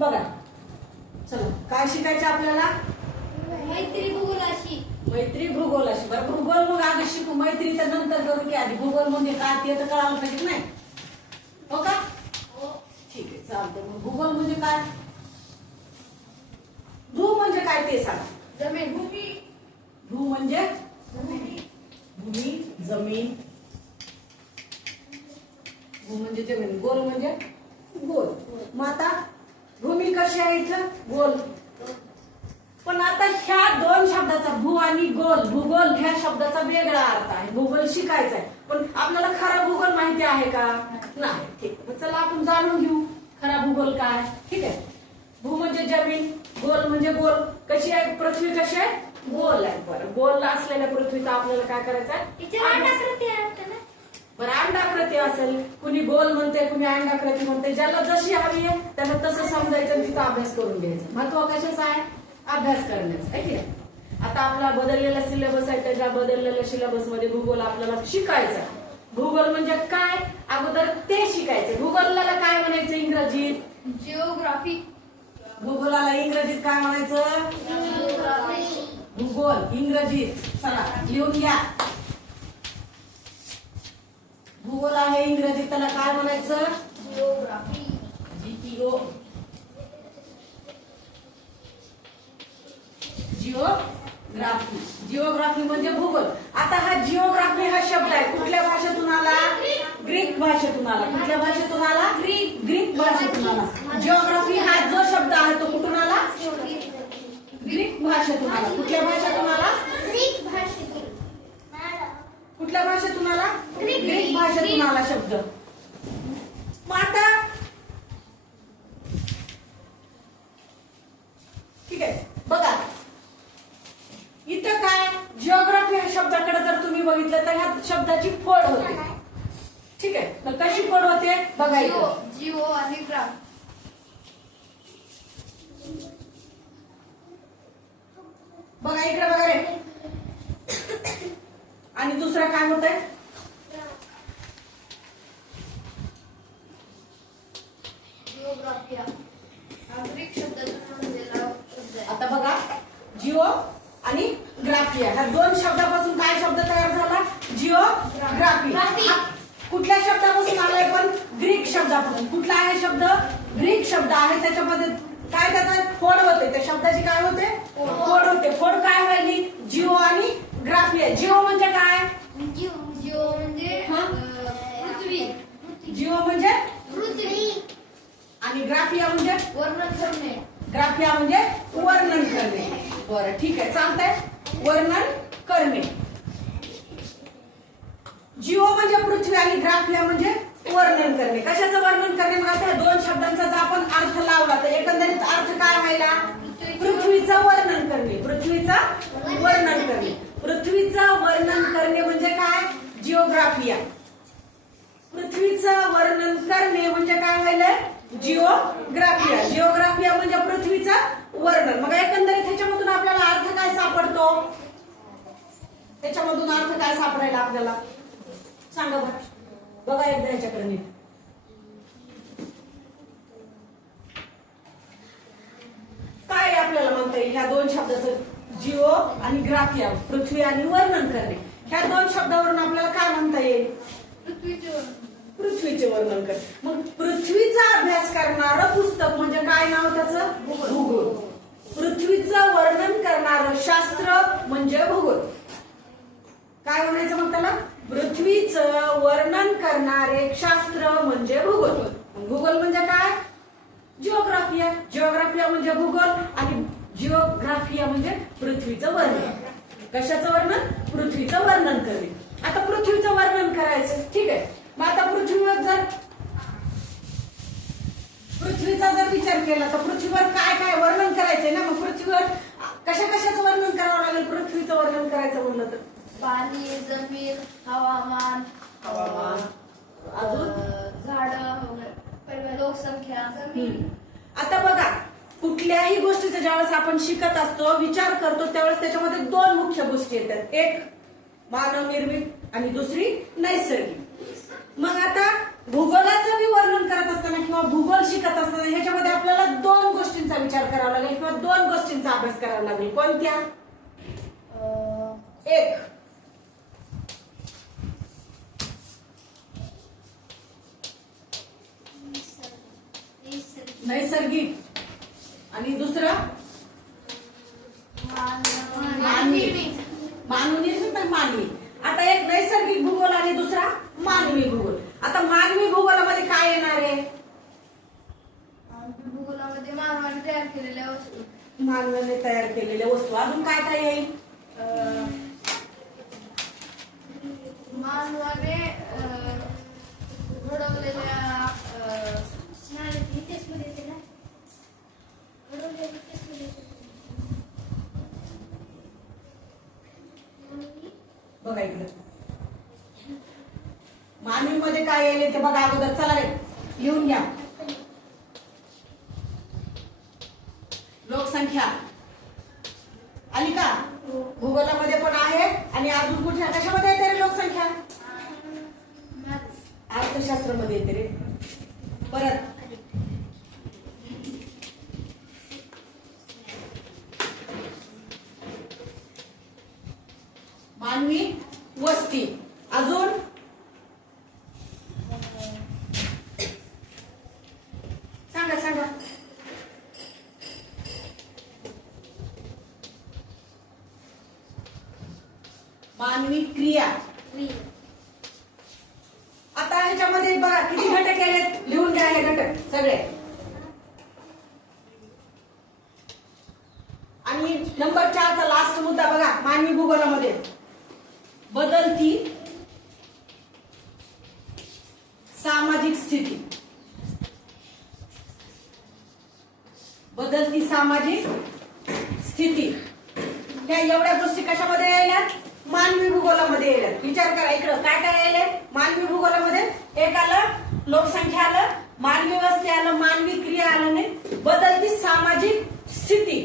बघा चला काय शिकायचं आपल्याला? मैत्री भूगोलाशी. मैत्री भूगोलाशी. बरं भूगोल मग आधी शिकू, मैत्री तर नंतर करू की आधी भूगोल म्हणजे काय ते तर कळायला पाहिजे नाही हो का? ठीक आहे चालतं. मग भूगोल म्हणजे काय? भू म्हणजे काय ते सांग. जमीन. भूमी. भू म्हणजे भूमी. भूमी जमीन. भू म्हणजे जमीन. गोल म्हणजे गोल. मग आता भूमी कशी आहे इथं? गोल. पण आता ह्या दोन शब्दाचा भू आणि गोल भूगोल ह्या शब्दाचा वेगळा अर्थ आहे. भूगोल शिकायचा आहे पण आपल्याला खरा भूगोल माहिती आहे का? नाही. ठीक आहे चला आपण जाणून घेऊ खरा भूगोल काय. ठीक आहे. भू म्हणजे जमीन, गोल म्हणजे गोल. कशी आहे पृथ्वी? कशी आहे? गोल आहे. बरं गोल असलेल्या पृथ्वीचा आपल्याला काय करायचं आहे? बरं अंडाकृती असेल, कुणी गोल म्हणते कुणी अंडाकृती म्हणते, ज्याला जशी हवी आहे त्याला तसं समजायचं आणि तिचा अभ्यास करून घ्यायचा. महत्व कशाचं आहे? अभ्यास करण्याचं आहे की नाही. आता आपला बदललेला सिलेबस आहे त्याच्या बदललेल्या सिलेबस मध्ये भूगोल आपल्याला शिकायचा. भूगोल म्हणजे काय अगोदर ते शिकायचं. भूगोलाला काय म्हणायचं इंग्रजीत? जिओग्राफी. भूगोलाला इंग्रजीत काय म्हणायचं? भूगोल इंग्रजीत. चला लिहून घ्या. भूगोल आहे इंग्रजीत त्याला काय म्हणायचं? जिओग्राफी. जीपीओ. जिओग्राफी. जिओग्राफी म्हणजे भूगोल. आता हा जिओग्राफी हा शब्द आहे कुठल्या भाषेतून आला? ग्रीक भाषेतून आला. कुठल्या भाषेतून आला? ग्रीक भाषेतून आला. जिओग्राफी हा जो शब्द आहे तो कुठून आला? ग्रीक भाषेतून आला. कुठल्या भाषेतून आला? ग्रीक भाषेतून. कुठल्या भाषेतून आला? ग्रीक भाषेतून आला शब्द. मग आता ठीक आहे बघा इथं काय जिओग्राफी ह्या शब्दाकडे जर तुम्ही बघितलं तर ह्या शब्दाची फोड होते. ठीक आहे तर कशी फोड होते बघा इथं. जिओ आणि ग्राफ. बघा इकडे बघा रे. आणि दुसरं काय होतंय? जिओग्राफी हा ग्रीक शब्दातून बनलेला शब्द आहे. आता बघा जिओ आणि ग्राफिया ह्या दोन शब्दापासून काय शब्द तयार झाला? जिओग्राफी. हा कुठल्या शब्दापासून आलाय? पण ग्रीक शब्दापासून. कुठला आहे शब्द? ग्रीक शब्द आहे. त्याच्यामध्ये काय त्याचा फोड होते. त्या शब्दाची काय होते? फोड होते. फोड काय व्हायली? जिओ आणि ग्राफिया. जिओ म्हणजे काय? जिओ म्हणजे पृथ्वी. जिओ म्हणजे पृथ्वी. आणि ग्राफिया म्हणजे वर्णन करणे. ग्राफिया म्हणजे वर्णन करणे. बरं ठीक आहे चालतंय. वर्णन करणे. जिओ म्हणजे पृथ्वी आणि ग्राफिया म्हणजे वर्णन करणे. कशाचं वर्णन करणे? मग आता दोन शब्दांचा जर आपण अर्थ लावला तर एकंदरीत अर्थ काय व्हायला? पृथ्वीचं वर्णन करणे. पृथ्वीचं वर्णन करणे. पृथ्वीचं वर्णन करणे म्हणजे काय? जिओग्राफिया. पृथ्वीचं वर्णन करणे म्हणजे काय व्हायलंय? जिओग्राफिया. जिओग्राफिया म्हणजे पृथ्वीचं वर्णन. मग एकंदरीत ह्याच्यामधून आपल्याला अर्थ काय सापडतो? त्याच्यामधून अर्थ काय सापडायला आपल्याला सांगा बरं. बघा एकदा ह्याच्याकडे नीट. काय आपल्याला म्हणता येईल ह्या दोन शब्दाचं? जिओ आणि ग्राफिया. पृथ्वी आणि वर्णन करणे. ह्या दोन शब्दावरून आपल्याला काय म्हणता येईल? पृथ्वीचे वर्णन कर. मग पृथ्वीचा अभ्यास करणारं पुस्तक म्हणजे काय नाव त्याचं? भूगोल. पृथ्वीचं वर्णन करणारं शास्त्र म्हणजे भूगोल. काय म्हणायचं मग त्याला? पृथ्वीचं वर्णन करणारे शास्त्र म्हणजे भूगोल. भूगोल म्हणजे काय? जिओग्राफिया. जिओग्राफिया म्हणजे भूगोल आणि जिओग्राफिया म्हणजे पृथ्वीचं वर्णन. कशाचं वर्णन? पृथ्वीचं वर्णन करणे. आता पृथ्वीचं वर्णन करायचं. ठीक आहे मग आता पृथ्वीवर जर पृथ्वीचा जर विचार केला तर पृथ्वीवर काय काय वर्णन करायचंय ना. मग पृथ्वीवर कशा कशाचं वर्णन करावं लागेल? पृथ्वीचं वर्णन करायचं म्हणलं तर पाणी, जमीन, हवामान, अजून झाड, लोकसंख्या. आता बघा कुठल्याही गोष्टीचं ज्यावेळेस आपण शिकत असतो विचार करतो त्यावेळेस त्याच्यामध्ये दोन मुख्य गोष्टी येतात. एक मानव निर्मित आणि दुसरी नैसर्गिक. मग आता भूगोलाचं मी वर्णन करत असताना किंवा भूगोल शिकत असताना ह्याच्यामध्ये आपल्याला दोन विचार करावा लागेल किंवा दोन गोष्टींचा अभ्यास करावा लागेल. कोणत्या? एक नैसर्गिक आणि दुसरं मानवी. आता एक नैसर्गिक भूगोल आणि दुसरा मानवी भूगोल. आता मानवी भूगोलामध्ये काय येणार आहे? भूगोलामध्ये मानवाने तयार केलेल्या वस्तू. मानवाने तयार केलेल्या वस्तू. अजून काय काय येईल? मानवाने घडवलेल्या बघा इकडे मानवीमध्ये काय येईल ते बघा अगोदर. चला रे लिहून घ्या. लोकसंख्या आली का? भूगोलामध्ये पण आहे. आणि अजून कुठल्या कशामध्ये येते रे लोकसंख्या? अर्थशास्त्रामध्ये येते रे. परत मानवी वस्ती. अजून सांगा सांगा. मानवी क्रिया. आता ह्याच्यामध्ये बघा किती घटक आहेत, लिहून घ्या हे घटक सगळे. आणि नंबर 4 चा लास्ट मुद्दा बघा मानवी भूगोलामध्ये. बदलती सामाजिक स्थिती. बदलती सामाजिक स्थिती. ह्या एवढ्या गोष्टी कशामध्ये यायल्यात? मानवी भूगोलामध्ये यायल्यात. विचार करा इकडं काय काय यायलंय मानवी भूगोलामध्ये. एक आलं लोकसंख्या, आलं मानवी वस्ती, आलं मानवी क्रिया, आलं नाही बदलती सामाजिक स्थिती.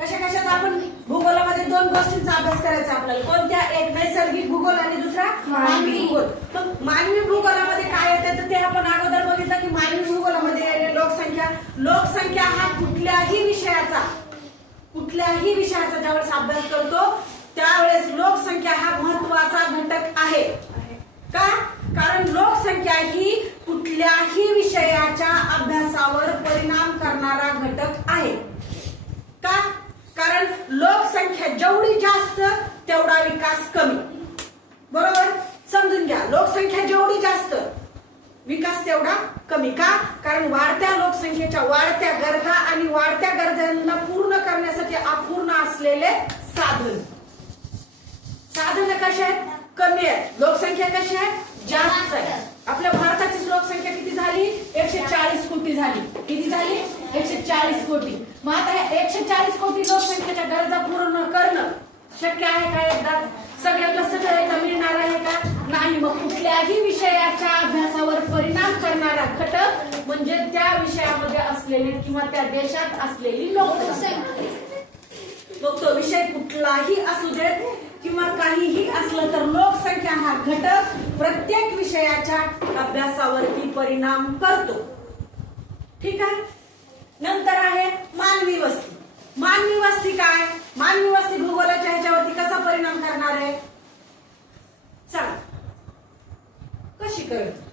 कशा कशाचा आपण भूगोलामध्ये दोन गोष्टींचा अभ्यास करायचा आपल्याला. कोणत्या? एक नैसर्गिक भूगोल आणि दुसरा मानवी भूगोल. मग मानवी भूगोलामध्ये काय येते तर ते आपण अगोदर बघितलं की मानवी भूगोलामध्ये लोकसंख्या. लोकसंख्या हा कुठल्याही विषयाचा ज्यावेळेस अभ्यास करतो त्यावेळेस लोकसंख्या हा महत्वाचा घटक आहे. का? कारण लोकसंख्या ही कुठल्याही विषयाच्या अभ्यासावर परिणाम करणारा घटक आहे. का? कारण लोकसंख्या जेवढी जास्त तेवढा विकास कमी. बरोबर समजून घ्या. लोकसंख्या जेवढी जास्त विकास तेवढा कमी. का? कारण वाढत्या लोकसंख्येच्या वाढत्या गरजा आणि वाढत्या गरजांना पूर्ण करण्यासाठी अपूर्ण असलेले साधन कशी आहेत? कमी आहेत. लोकसंख्या कशी आहे? जास्त आहे. आपल्या भारताची लोकसंख्या किती झाली? 140 कोटी झाली. किती झाली? 140 कोटी. मग आता या 140 कोटी लोकसंख्येच्या गरजा पूर्ण करणं शक्य आहे का? एकदा सगळ्यांना सगळं एकदा मिळणार आहे का? नाही. मग कुठल्याही विषयाच्या अभ्यासावर परिणाम करणारा घटक म्हणजे त्या विषयामध्ये असलेली किंवा त्या देशात असलेली लोकसंख्या. मग तो विषय कुठलाही असू देत किंवा काहीही असलं तर लोकसंख्या हा घटक प्रत्येक विषयाच्या अभ्यासावरती परिणाम करतो. ठीक आहे. नंतर आहे मानवी वस्ती. मानवी वस्ती काय? मानवी वस्ती भूगोलाच्या ह्याच्यावरती कसा परिणाम करणार आहे? चला कशी कळत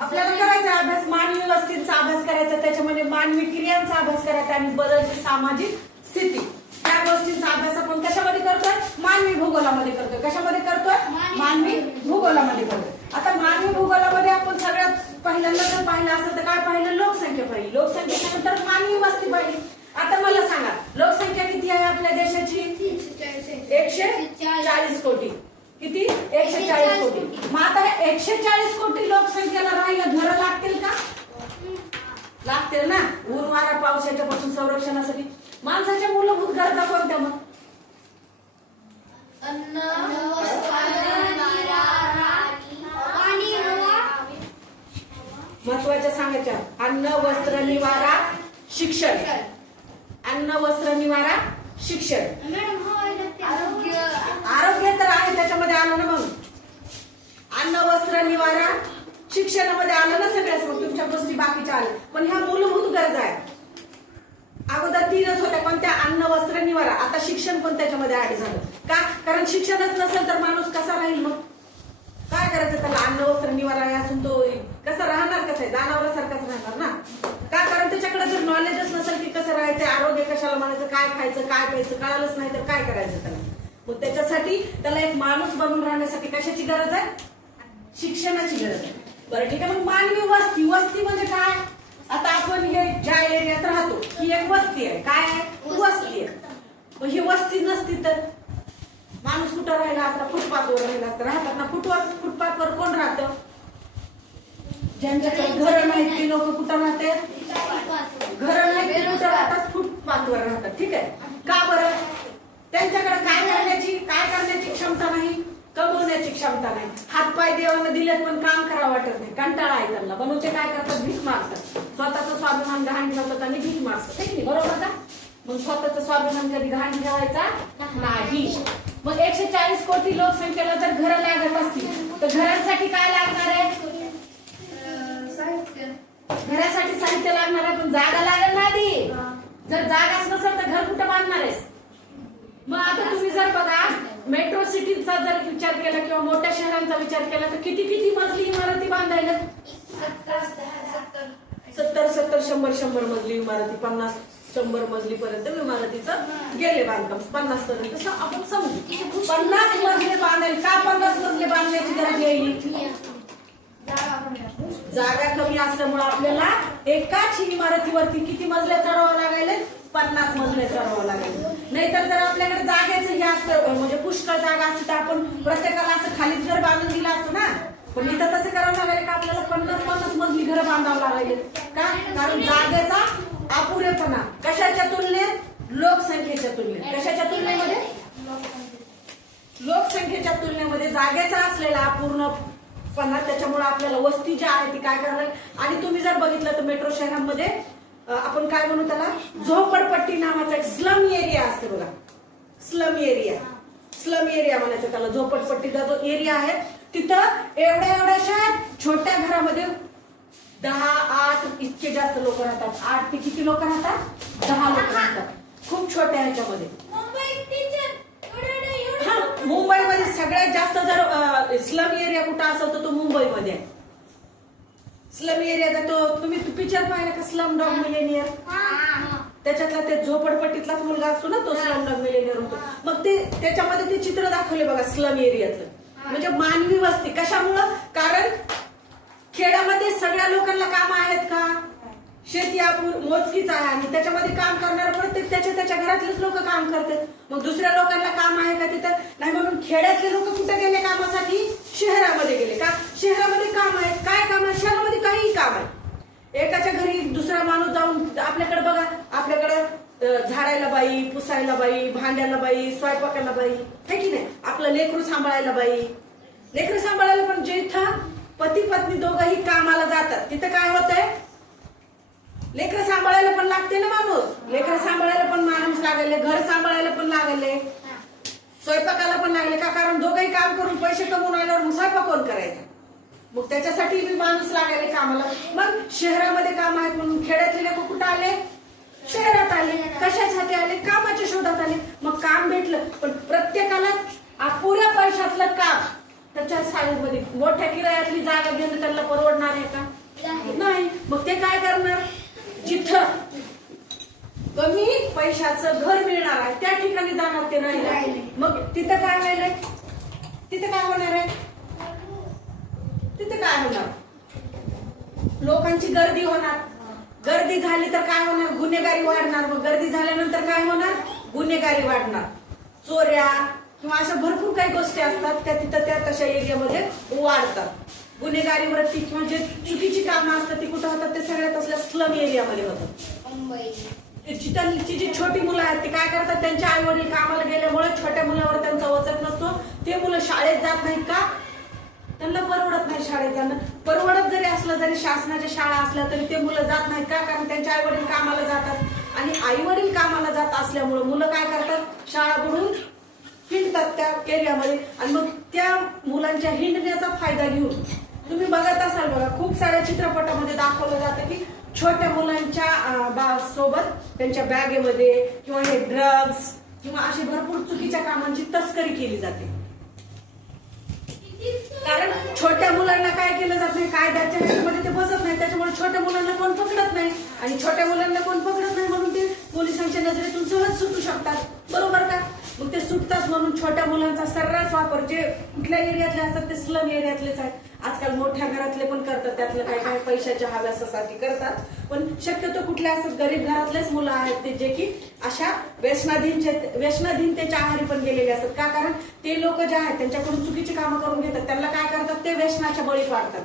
आपल्याला करायचा अभ्यास. मानवी वस्तीचा अभ्यास करायचा, त्याच्यामध्ये मानवी क्रियांचा अभ्यास करायचा आणि बदलती सामाजिक स्थिती या गोष्टींचा अभ्यास आपण कशामध्ये करतोय? मानवी भूगोलामध्ये करतोय. कशामध्ये करतोय? मानवी भूगोलामध्ये करतोय. आता मानवी भूगोलामध्ये आपण सगळ्यात पहिल्यांदा जर पाहिलं असेल तर काय पाहिलं? लोकसंख्या पाहिली. लोकसंख्येनंतर मानवी वस्ती पाहिली. आता मला सांगा लोकसंख्या किती आहे आपल्या देशाची? 140 कोटी. किती? 140 कोटी. मग आता 140 कोटी लोकसंख्येला राहायला घरं लागतील का? लागतील ना. ऊन वारा पावसाच्या पासून संरक्षणासाठी माणसाच्या मूलभूत गरजा कोणत्या? मग अन्न, महत्वाच्या सांगायच्या. अन्न, वस्त्र, निवारा, शिक्षण. अन्न, वस्त्र, निवारा, शिक्षण. आरोग्य तर आहे त्याच्यामध्ये आलं ना. मग अन्न, वस्त्र, निवारा, शिक्षणामध्ये आलं ना सगळ्याच, मग तुमच्या गोष्टी बाकीच्या आल्या, पण ह्या मूलभूत गरजा आहेत. अगोदर 3च होत्या, कोणत्या? अन्न, वस्त्र, निवारा. आता शिक्षण पण त्याच्यामध्ये ऍड झालं. का? कारण शिक्षणच नसेल तर माणूस कसा राहील? मग काय करायचं त्याला? अन्न, वस्त्र, निवारा असून तो कसा राहणार? कसं आहे? जनावरासारखाच राहणार ना. का? कारण त्याच्याकडे जर नॉलेजच नसेल की कसं राहायचं, आरोग्य कशाला म्हणायचं, काय खायचं, काय प्यायचं कळालंच नाही तर काय करायचं त्याला? मग त्याच्यासाठी त्याला एक माणूस बनून राहण्यासाठी कशाची गरज आहे? शिक्षणाची गरज आहे. बरं ठीक आहे. मग मानवी वस्ती. वस्ती म्हणजे काय? आता आपण हे ज्या एरियात राहतो ही एक वस्ती आहे. काय आहे? वस्ती आहे. मग ही वस्ती नसती तर माणूस कुठं राहिला असता? फुटपाथवर राहिला असता. राहतात ना फुटपाथवर कोण राहतं? ज्यांच्याकडे घरं नाहीत ती लोक कुठं राहते? घरं नाहीत ते कुठं राहतात? फुटपाथवर राहतात. ठीक आहे. का बरं? त्यांच्याकडे काय करण्याची क्षमता नाही, कमवण्याची क्षमता नाही. हातपाय देवानं दिलेत पण काम करावं वाटत नाही, कंटाळा आहे त्यांना. म्हणून ते काय करतात? भीक मागतात. स्वतःचा स्वाभिमान गहाण ठेवतात आणि भीक मागतात. ठीक आहे, बरोबर का? मग स्वतःचा स्वाभिमान कधी गहाण ठेवायचा नाही. मग 140 कोटी लोकसंख्येला जर घरं लागत असतील तर घरांसाठी काय लागणार आहे? साहित्य. घरासाठी साहित्य लागणार आहे, पण जागा लागेल ना आधी. जर जागाच नसेल तर घर कुठं बांधणार आहेस? मग आता तुम्ही जर बघा मेट्रो सिटीचा जर विचार केला किंवा मोठ्या शहरांचा विचार केला तर किती मजली इमारती बांधायला? 70, 100 मजली इमारती, 50-100 मजली पर्यंत इमारतीचं गेले बांधकाम. 50 पर्यंत आपण समजू 50 मजले बांधायला. का 50 मजले बांधण्याची गरज येईल? जागा कमी असल्यामुळे आपल्याला एकाच इमारतीवरती किती मजले चढवावं लागेल? 50 मजले चढवावं लागेल. नाहीतर जर आपल्याकडे जागेचं हे असतं म्हणजे पुष्कळ जागा असते तर आपण प्रत्येकाला असं खालीच घर बांधून दिलं असतं ना. पण इथं तसं करावं लागेल का? आपल्याला 50 मजली घर बांधावं लागेल. का? कारण जागेचा अपुरेपणा. कशाच्या तुलनेत? लोकसंख्येच्या तुलनेत. कशाच्या तुलनेमध्ये? लोकसंख्येच्या तुलनेमध्ये जागेचा असलेला अपूर्णपणा. त्याच्यामुळे आपल्याला वस्ती जी आहे ती काय करायला. आणि तुम्ही जर बघितलं तर मेट्रो शहरांमध्ये आपण काय म्हणू त्याला? झोपडपट्टी नावाचा एक स्लम एरिया असते बघा. स्लम एरिया म्हणायचं त्याला. झोपडपट्टीचा जो एरिया आहे तिथं एवढ्याशा छोट्या घरामध्ये 10-8 इतके जास्त लोक राहतात. 8 ते किती लोक राहतात? 10 लोक राहतात. खूप छोट्या ह्याच्यामध्ये. हा, मुंबईमध्ये सगळ्यात जास्त जर स्लम एरिया कुठं असेल तर तो मुंबईमध्ये आहे. स्लम एरियाचा तो तुम्ही पिक्चर पाहिला का? Slum dog Millionaire. त्याच्यातला ते झोपडपट्टीतलाच मुलगा असतो ना तो स्लम डॉग मिलेनियर होतो. मग ते त्याच्यामध्ये ते चित्र दाखवले बघा स्लम एरियातलं. म्हणजे मानवी वस्ती. कशामुळं? कारण खेड्यामध्ये सगळ्या लोकांना काम आहेत का? शेती मोजकीच आहे आणि त्याच्यामध्ये काम करणारे प्रत्येक त्याच्या घरातलेच लोक काम करतात. मग दुसऱ्या लोकांना काम आहे का तिथं? नाही. म्हणून खेड्यातले लोक कुठे गेले कामासाठी? शहरामध्ये गेले. का? शहरामध्ये काम आहे. काय काम आहे? शहरामध्ये काहीही काम आहे. एकाच्या घरी दुसरा माणूस जाऊन आपल्याकडे बघा, आपल्याकडे झाडायला बाई, पुसायला बाई, भांड्याला बाई, स्वयंपाकाला बाई, है की नाही? आपलं लेकरू सांभाळायला बाई. लेकरू सांभाळायला पण जिथं पती पत्नी दोघंही कामाला जातात तिथं काय होतंय? लेकरं सांभाळायला पण लागते ना माणूस. लेकरं सांभाळायला पण माणूस लागले, घर सांभाळायला पण लागले, स्वयंपाकाला पण लागले. का? कारण दोघंही काम करून पैसे कमवून आल्यावर मग स्वयंपाक कोण करायचा? मग त्याच्यासाठी मी माणूस लागले कामाला. मग शहरामध्ये काम आहेत म्हणून खेड्यातले लोक कुठं आले? शहरात आले. कशासाठी आले? कामाच्या शोधात आले. मग काम भेटलं पण प्रत्येकाला अपुऱ्या पैशातलं काम त्याच्या साईडमध्ये मोठ्या किरायातली जागा घेणं त्यांना परवडणार आहे का? नाही. मग ते काय करणार? जिथं कमी पैशाचं घर मिळणार आहे त्या ठिकाणी जाणार ते राहिले. मग तिथं काय राहिलंय? तिथं काय होणार आहे? तिथे काय होणार? लोकांची गर्दी होणार. गर्दी झाली तर काय होणार? गुन्हेगारी वाढणार. मग गर्दी झाल्यानंतर काय होणार? गुन्हेगारी वाढणार. चोऱ्या किंवा अशा भरपूर काही गोष्टी असतात त्या तिथं त्या तशा एरियामध्ये वाढतात. गुन्हेगारी वृत्ती किंवा जे चुकीची कामं असतात ती कुठं होतात? ते सगळ्यात असल्या स्लम एरियामध्ये होतात. जिथली जी छोटी मुलं आहेत ते काय करतात? त्यांच्या आई वडील कामाला गेल्यामुळे छोट्या मुलावर त्यांचा वचक नसतो. ते मुलं शाळेत जात नाहीत का? त्यांना परवडत नाही शाळेत जाणं. परवडत जरी असलं जरी शासनाच्या शाळा असल्या तरी ते मुलं जात नाहीत का? कारण त्यांचे आई वडील कामाला जातात आणि आई वडील कामाला जात असल्यामुळे मुलं काय करतात? शाळा बुडून हिंडतात त्या एरियामध्ये आणि मग त्या मुलांच्या हिंडण्याचा फायदा घेऊन तुम्ही बघत असाल बघा खूप साऱ्या चित्रपटामध्ये दाखवलं जातं की छोट्या मुलांच्या सोबत त्यांच्या बॅगेमध्ये किंवा हे ड्रग्स किंवा अशी भरपूर चुकीच्या कामांची तस्करी केली जाते. कारण छोट्या मुलांना काय केलं जात नाही, कायद्याच्या ह्याच्यामध्ये ते बसत नाही, त्याच्यामुळे छोट्या मुलांना कोण पकडत नाही आणि छोट्या मुलांना कोण पकडत नाही म्हणून ते पोलिसांच्या नजरेतून सहज सुटू शकतात. बरोबर का? मग ते सुटतात म्हणून छोट्या मुलांचा सर्रास वापर जे कुठल्या एरियातले असतात ते स्लम एरियातलेच आहेत. आजकाल मोठ्या घरातले पण करतात, त्यातलं काय काय पैशाच्या हव्यासासाठी करतात, पण शक्यतो कुठल्या असतात गरीब घरातलेच मुलं आहेत ते जे की अशा व्यसनाधीनतेच्या आहारी पण गेलेले असतात. का? कारण ते लोक जे आहेत त्यांच्याकडून चुकीची कामं करून घेतात, त्यांना काय करतात ते व्यसनाच्या बळी पाडतात.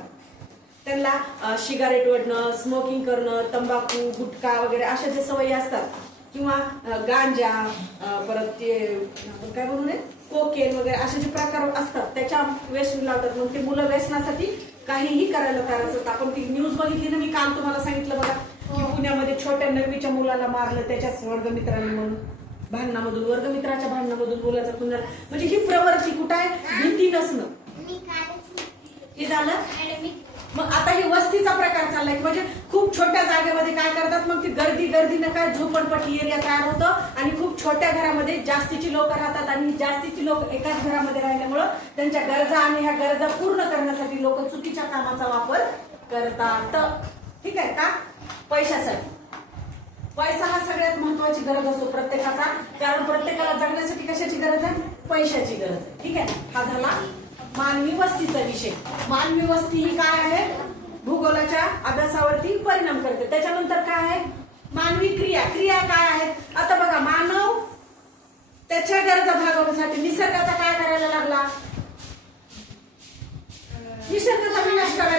त्यांना सिगारेट ओढणं, स्मोकिंग करणं, तंबाखू, गुटखा वगैरे अशा जे सवयी असतात किंवा गांजा, परत ते आपण काय म्हणू नये कोकेन वगैरे असे जे प्रकार असतात त्याच्या व्यसन लावतात. मग ते मुलं व्यसनासाठी काहीही करायला तयार असतात. आपण ती न्यूज बघितली ना, मी काल तुम्हाला सांगितलं बघा की पुण्यामध्ये छोट्या 9वीच्या मुलाला मारलं त्याच्याच वर्गमित्रांनी म्हणून भांडणामधून, वर्गमित्राच्या भांडणामधून मुलाचा खुन झाला. म्हणजे ही प्रवृत्ती कुठं आहे? भीती नसणं हे झालं. मग आता ही वस्तीचा प्रकार चाललाय, म्हणजे खूप छोट्या जागेमध्ये काय करतात, मग ती गर्दीनं काय झोपडपट्टी एरिया तयार होतं आणि खूप छोट्या घरामध्ये जास्तीची लोक राहतात आणि जास्तीची लोक एकाच घरामध्ये राहिल्यामुळं त्यांच्या गरजा आणि ह्या गरजा पूर्ण करण्यासाठी लोक चुकीच्या कामाचा वापर करतात. ठीक आहे का? पैशासाठी. पैसा हा सगळ्यात महत्वाची गरज असतो प्रत्येकाचा, कारण प्रत्येकाला जगण्यासाठी कशाची गरज आहे? पैशाची गरज आहे. ठीक आहे. हा झाला मानवी वस्तीचा विषय. मानवी वस्ती ही काय आहे? भूगोलाच्या अभ्यासावरती परिणाम करते. त्याच्यानंतर काय आहे? मानवी क्रिया. क्रिया काय आहेत? आता बघा, मानव त्याच्या गरजा भागवण्यासाठी निसर्गाचा काय करायला लागला? निसर्गाचा विनाश करायला